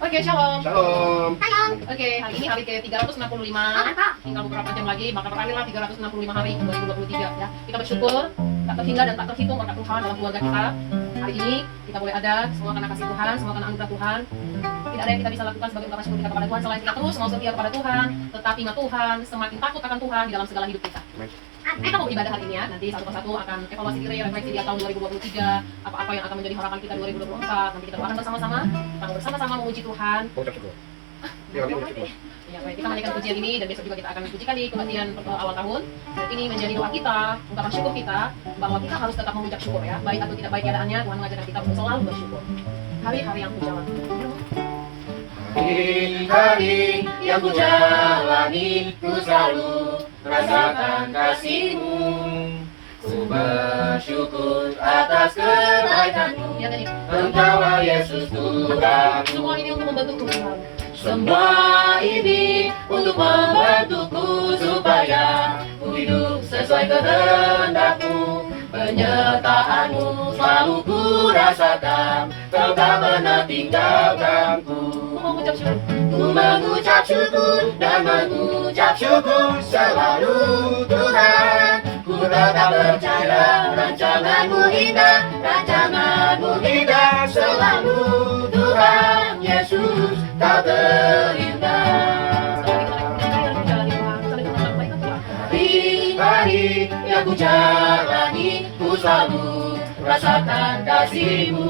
Oke, shalom. Shalom. Oke, hari ini hari ke-365. Tinggal beberapa jam lagi, bakal berakhir lah 365 hari 2023 ya. Kita bersyukur tak terhingga dan tak terhitung berkat Tuhan dalam keluarga kita. Hari ini kita boleh ada semua karena kasih Tuhan, semua karena anugerah Tuhan. Tidak ada yang kita bisa lakukan sebagai ungkapan syukur kita kepada Tuhan selain kita terus mau setia kepada Tuhan, tetap ingat Tuhan, semakin takut akan Tuhan di dalam segala hidup kita. Kita mau ibadah hari ini ya, nanti satu persatu akan evaluasi diri, refleksi dia tahun 2023, apa-apa yang akan menjadi harapan kita 2024. Nanti kita doakan bersama-sama, kita mau bersama-sama memuji Tuhan. Ya, baik, kita menaikkan pujian ini dan besok juga kita akan pujikan di kebaktian awal tahun. Dan ini menjadi doa kita, ungkapan syukur kita bahwa kita harus tetap mengucap syukur ya, baik atau tidak baik keadaannya, Tuhan mengajarkan kita untuk selalu bersyukur. Hari-hari yang kujalani. Hari-hari yang kujalani, ku selalu rasakan kasih-Mu. Ku bersyukur atas kebaikan-Mu. Engkaulah Yesus Tuhan. Semua ini untuk membantu Tuhan. Semua ini untuk membantuku supaya ku hidup sesuai kehendak-Mu. Penyertaan-Mu selalu ku rasakan, Kau tak pernah tinggalkanku. Ku mengucap syukur dan mengucap syukur selalu Tuhan. Ku tetap percaya rancangan-Mu indah, rancangan-Mu indah selalu Tuhan Yesus tak terindah. Hari-hari yang ku jalani, ku selalu rasakan kasih-Mu.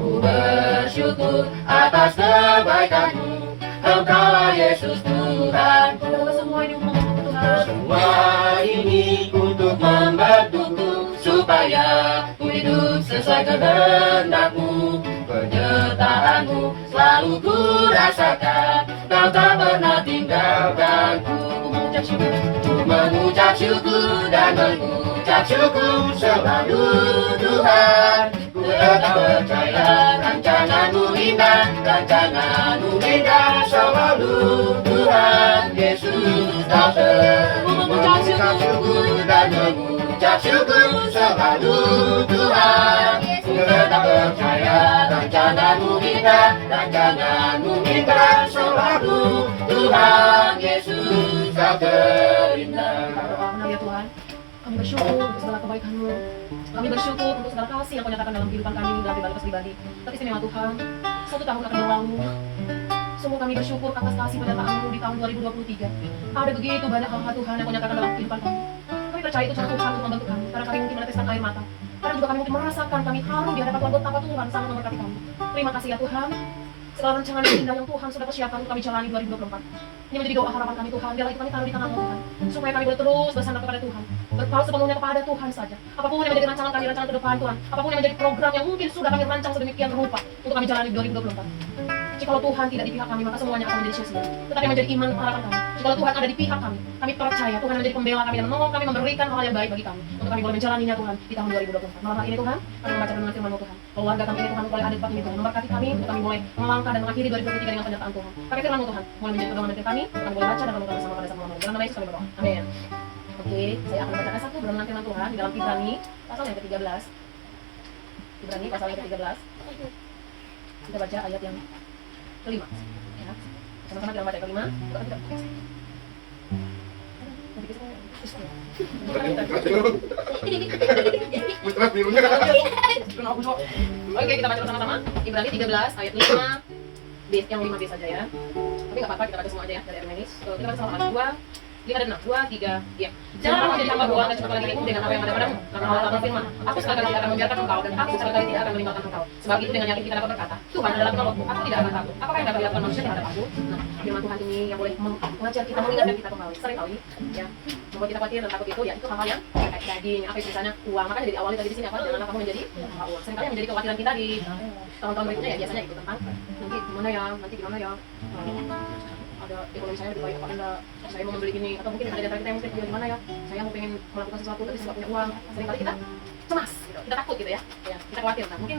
Ku bersyukur atas kebaikan-Mu. Engkaulah Yesus Tuhanku. Semua ini untuk membantu Tuhan. Semua ini untuk membantuku supaya ku hidup sesuai kehendak-Mu. Penyertaan-Mu selalu ku rasakan, Kau tak pernah tinggalkanku. Ku mengucap syukur dan mengucap syukur selalu Tuhan. Ku tetap percaya rancangan-Mu indah, rancangan-Mu indah selalu Tuhan Yesus tak mengucap syukur dan mengucap syukur selalu Tuhan. Ku tetap percaya rancangan-Mu indah, rancangan-Mu indah selalu Tuhan Yesus tak terindah. Benar ya Tuhan, kami bersyukur untuk segala kebaikan-Mu. Kami bersyukur untuk segala kasih yang Kau nyatakan dalam kehidupan kami, dalam pribadi. Tapi istimewa Tuhan, 1 tahun akan berlalu. Sungguh kami bersyukur atas kasih penyertaan-Mu di tahun 2023. Ada begitu banyak hal-hal Tuhan yang Kau nyatakan dalam kehidupan kami. Kami percaya itu cara Tuhan untuk membantu kami, karena kami mungkin meneteskan air mata. Karena juga kami mungkin merasakan kami harum di hadapan Tuhan betapa Tuhan sangat memberkati kami. Terima kasih ya Tuhan. Segala rancangan yang indah yang Tuhan sudah persiapkan untuk kami jalani 2024. Ini menjadi doa harapan kami Tuhan. Biarlah itu kami taruh di tangan-Mu Tuhan, supaya kami boleh terus bersandar kepada Tuhan, berpaut sepenuhnya kepada Tuhan saja. Apapun yang menjadi rancangan kami, rancangan ke depan Tuhan, apapun yang menjadi program yang mungkin sudah kami rancang sedemikian rupa untuk kami jalani 2024. Jikalau Tuhan tidak di pihak kami, maka semuanya akan menjadi sia-sia. Tetapi menjadi iman harapan kami. Jikalau Tuhan ada di pihak kami percaya Tuhan menjadi pembela kami dan menolong kami, memberikan hal yang baik bagi kami untuk kami boleh menjalaninya Tuhan di tahun 2024. Malam hari ini Tuhan, kami membaca dengan firman-Mu Tuhan. Keluarga kami ini Tuhan boleh ada di tempat ini Tuhan, memberkati kami untuk kami boleh melangkah dan mengakhiri 2023 dengan penyertaan Tuhan. Pakai firman-Mu Tuhan, boleh menjadi pedoman bagi kami, kami boleh baca dan renungkan bersama pada sama-sama. Dalam nama Yesus kami berdoa. Amin. Oke, saya akan membacakan satu berenang firman Tuhan di dalam Ibrani pasal yang ke-13. Ibrani pasal yang ke-13. Kita baca ayat yang kelima. Ya. Sama-sama kita baca yang kelima. Oke, kita baca bersama-sama Ibrani 13 ayat 5 yang 5b saja ya. Tapi nggak apa-apa, kita baca semua aja ya dari Armenis. Kita baca sama-sama 5 dan 6, 2, 3, ya. Janganlah menjadi hamba doa dan cepat lagi dirimu dengan apa yang ada padamu. Karena Allah telah berfirman, Aku sekali-kali tidak akan membiarkan engkau dan Aku sekali-kali tidak akan meninggalkan engkau. Sebab itu dengan yakin kita dapat berkata, Tuhan adalah penolongku, aku tidak akan takut. Apakah yang dapat dilakukan manusia terhadap aku? Nah, firman Tuhan ini yang boleh mengajar kita, mengingat dan kita kembali. Sering kali, ya, membuat kita khawatir dan takut itu, ya itu hal-hal yang kayak daging, apa itu misalnya uang. Makanya dari awalnya tadi di sini apa? Janganlah kamu menjadi hamba uang. Seringkali yang menjadi kekhawatiran kita di tahun-tahun berikutnya ya biasanya itu tentang nanti gimana ya. Ada ekonomi saya lebih baik apa enggak, saya mau membeli ini, atau mungkin ada di antara kita yang mungkin gimana ya, saya mau pengen melakukan sesuatu tapi saya nggak punya uang. Seringkali kita cemas gitu, kita takut gitu ya, kita khawatir. Nah, mungkin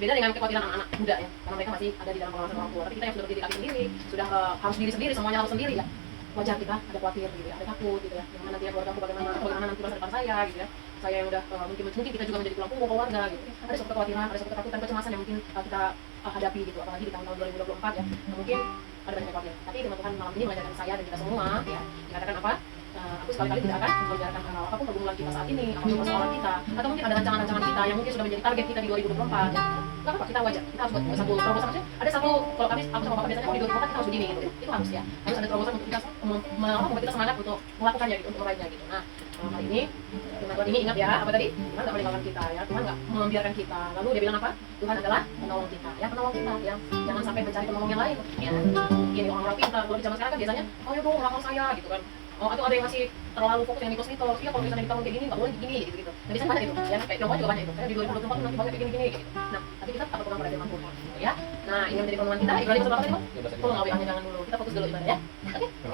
beda dengan kekhawatiran anak-anak muda ya, karena mereka masih ada di dalam pengawasan orang tua. Tapi kita yang sudah berdiri kaki sendiri, sudah harus diri sendiri, semuanya harus sendiri ya, wajar kita ada khawatir gitu ya, ada takut gitu ya, gimana nanti ya keluarga aku, bagaimana nanti masa depan saya gitu ya. saya yang udah mungkin kita juga menjadi tulang punggung keluarga gitu. Ada suatu kekhawatiran, ada suatu ketakutan, kecemasan yang mungkin kita hadapi gitu, apalagi di tahun-tahun 2024 ya. Nah, mungkin ada banyak problem. Tapi firman Tuhan malam ini mengajarkan saya dan kita semua ya, dikatakan apa? Aku sekali-kali tidak akan membicarakan hal apapun pergumulan kita saat ini, apapun persoalan kita, atau mungkin ada rancangan-rancangan kita yang mungkin sudah menjadi target kita di 2024 ya. Gak apa-apa, kita wajar, kita harus buat satu terobosan maksudnya. Ada satu, kalau kami, aku sama bapak biasanya kalau di 2024 kita harus begini gitu, itu harus ya. Harus ada terobosan untuk kita membuat kita semangat untuk melakukannya gitu, untuk meraihnya gitu. Nah, kali ini firman Tuhan ini ingat ya, apa tadi? Tuhan gak meninggalkan kita ya, Tuhan gak membiarkan kita. Lalu dia bilang apa? Tuhan adalah penolong kita ya, penolong kita ya. Jangan sampai mencari penolong yang lain ya. Gini orang-orang pintar, kalau di zaman sekarang kan biasanya, oh ya dong, lakukan saya gitu kan. Oh, atau ada yang masih terlalu fokus yang mitos-mitos, iya kalau misalnya di tahun kayak gini nggak boleh gini gitu-gitu. Nah, biasanya banyak itu, ya kayak contohnya juga banyak itu. Saya di 2024 nanti banyak kayak gini-gini gitu. Nah, tapi kita tak berpegang pada firman Tuhan, gitu ya. Nah, ini menjadi penemuan kita. Ibrahim pasal berapa tadi, Bang? Tolong awalnya jangan dulu. Kita fokus dulu ibadah ya.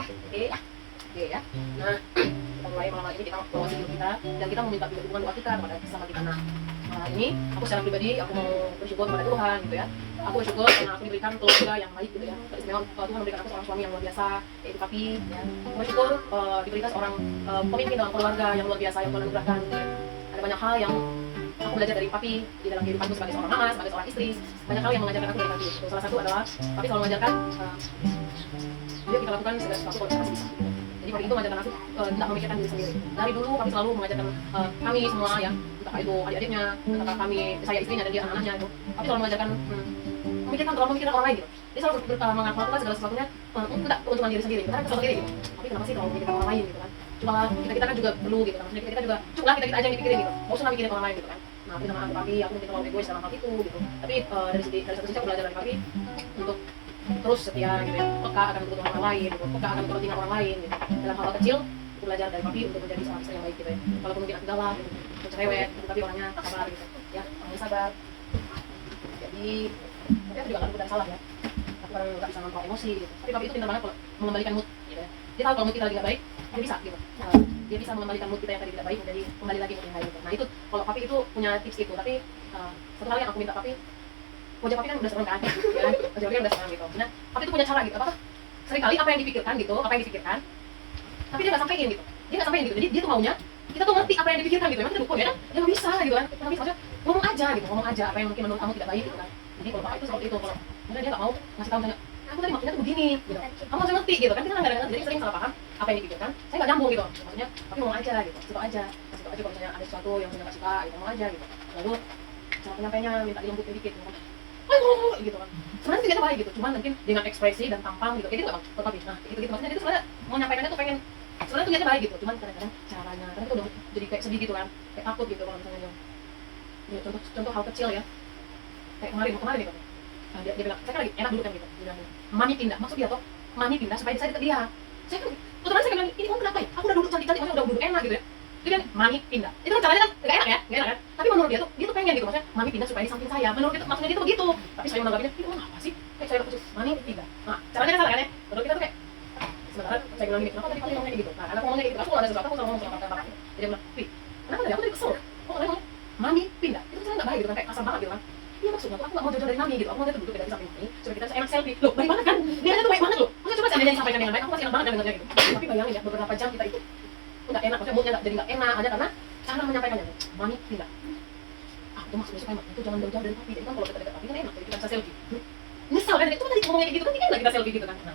Oke, oke ya. Nah, kita mulai malam ini kita mengawasi hidup kita dan kita meminta dukungan doa kita kepada sama kita. Nah, ini aku secara pribadi aku mau bersyukur kepada Tuhan gitu ya. Aku bersyukur karena aku diberikan keluarga yang baik gitu ya. Memang Tuhan memberikan aku seorang suami yang luar biasa, yaitu papi ya. Aku bersyukur diberikan seorang pemimpin dalam keluarga yang luar biasa yang Tuhan anugerahkan gitu ya. Ada banyak hal yang aku belajar dari papi di dalam kehidupanku sebagai seorang mama, sebagai seorang istri. Banyak hal yang mengajarkan aku dari papi. Salah satu adalah papi selalu mengajarkan yuk kita lakukan segala sesuatu kalau kita masih bisa. Jadi papi itu mengajarkan aku tidak memikirkan diri sendiri. Dari dulu papi selalu mengajarkan kami semua ya, entah itu adik-adiknya, entah kami, saya istrinya dan dia anak-anaknya itu. Papi selalu mengajarkan memikirkan orang lain gitu. Dia selalu melakukan segala sesuatunya tidak keuntungan diri sendiri, karena keuntungan diri gitu. Tapi kenapa sih kalau memikirkan orang lain gitu kan? Cuma kita kan juga perlu gitu kan. Maksudnya kita juga cukup kita aja yang dipikirin gitu. Mau usah mikirin orang lain gitu kan. Nah, tapi sama papi aku mungkin terlalu egois dalam hal itu gitu. Tapi dari satu sisi aku belajar dari papi untuk terus setia gitu ya, peka akan kebutuhan orang lain gitu, peka akan kepentingan orang lain gitu. Dalam hal kecil aku belajar dari papi untuk menjadi seorang istri yang baik gitu ya. Walaupun mungkin aku galak gitu, aku cerewet gitu, tapi orangnya sabar gitu ya, orangnya sabar. Jadi tapi aku juga gak luput dari salah ya, aku kadang gak bisa ngontrol emosi gitu. Tapi papi itu pintar banget kalau mengembalikan mood gitu ya. Dia tahu kalau mood kita lagi gak baik, dia bisa gitu. Dia bisa mengembalikan mood kita yang tadi tidak baik menjadi kembali lagi mood yang baik gitu. Nah itu kalau papi itu punya tips itu. Tapi satu hal yang aku minta papi, wajah papi kan udah serem kan ya, wajah papi kan udah serem gitu. Nah papi itu punya cara gitu, apakah seringkali apa yang dipikirkan gitu, apa yang dipikirkan tapi dia gak sampein gitu, dia gak sampein gitu. Jadi dia tuh maunya kita tuh ngerti apa yang dipikirkan gitu. Memang kita dukun ya kan, ya gak bisa gitu kan, kita gak bisa, maksudnya ngomong aja gitu, ngomong aja apa yang mungkin menurut kamu tidak baik gitu kan. Jadi kalau papi itu seperti itu, kalau misalnya dia gak mau ngasih tahu, misalnya aku tadi maksudnya tuh begini gitu, kamu harus ngerti gitu kan. Kita kan kadang-kadang jadi sering salah paham apa yang dipikirkan, saya gak nyambung gitu. Maksudnya papi ngomong aja gitu, kasih tau aja kalau misalnya ada sesuatu yang saya gak suka gitu, ngomong aja gitu. Lalu cara penyampainya minta dilembutin dikit gitu kan. Sebenarnya itu baik gitu, cuman mungkin dengan ekspresi dan tampang gitu, kayak gitu gak bang? Papi, nah gitu maksudnya itu sebenarnya mau nyampaikannya tuh pengen, sebenarnya tuh niatnya baik gitu, cuman kadang-kadang caranya, kadang itu udah jadi kayak sedih gitu kan, kayak takut gitu kalau misalnya ya, contoh hal kecil ya, kayak kemarin gitu. Nah, dia bilang, saya kan lagi enak dulu kan gitu, dia bilang, mami pindah, maksud dia tuh mami pindah supaya saya deket dia. Saya kan, otomatis saya bilang, ini kamu kenapa ya? Aku udah duduk cantik-cantik, maksudnya udah duduk enak gitu ya. Dia bilang, mami pindah. Itu kan caranya kan gak enak ya, gak enak kan? Tapi menurut dia tuh pengen gitu, maksudnya mami pindah supaya di samping saya. Menurut dia, maksudnya dia tuh begitu. Tapi saya menanggapinya, ini ngomong apa sih? Kayak saya kecil, mami pindah. Nah, caranya kan salah kan ya? Menurut kita tuh kayak, sementara saya bilang gini, kenapa tadi papi ngomongnya gitu? Nah, karena aku ngomongnya gitu, aku kalau ada sesuatu, aku selalu ngomong sama papi. Jadi dia bilang, Pi, kenapa tadi? Aku tadi kesel. Kok kalian ngomong, mami pindah? Itu kan gak baik gitu kan, kayak kasar banget gitu kan. Iya maksudnya tuh aku gak mau jauh dari mami gitu, aku mau dia tuh duduk di samping mami supaya kita enak selfie. Loh, baik banget kan? Dia tuh baik banget loh. Maksudnya coba seandainya disampaikan dengan baik, aku masih enak banget kan dengarnya gitu. Tapi bayangin ya, beberapa jam kita itu nggak enak, maksudnya moodnya jadi nggak enak aja karena cara menyampaikannya. Mami pindah. Ah, itu maksudnya suka emang, itu jangan jauh-jauh dari papi. Jadi kan kalau kita dekat papi kan enak, jadi kita bisa selfie. Nyesal kan, itu tadi ngomongnya kayak gitu kan, enak kita selfie gitu kan. Nah,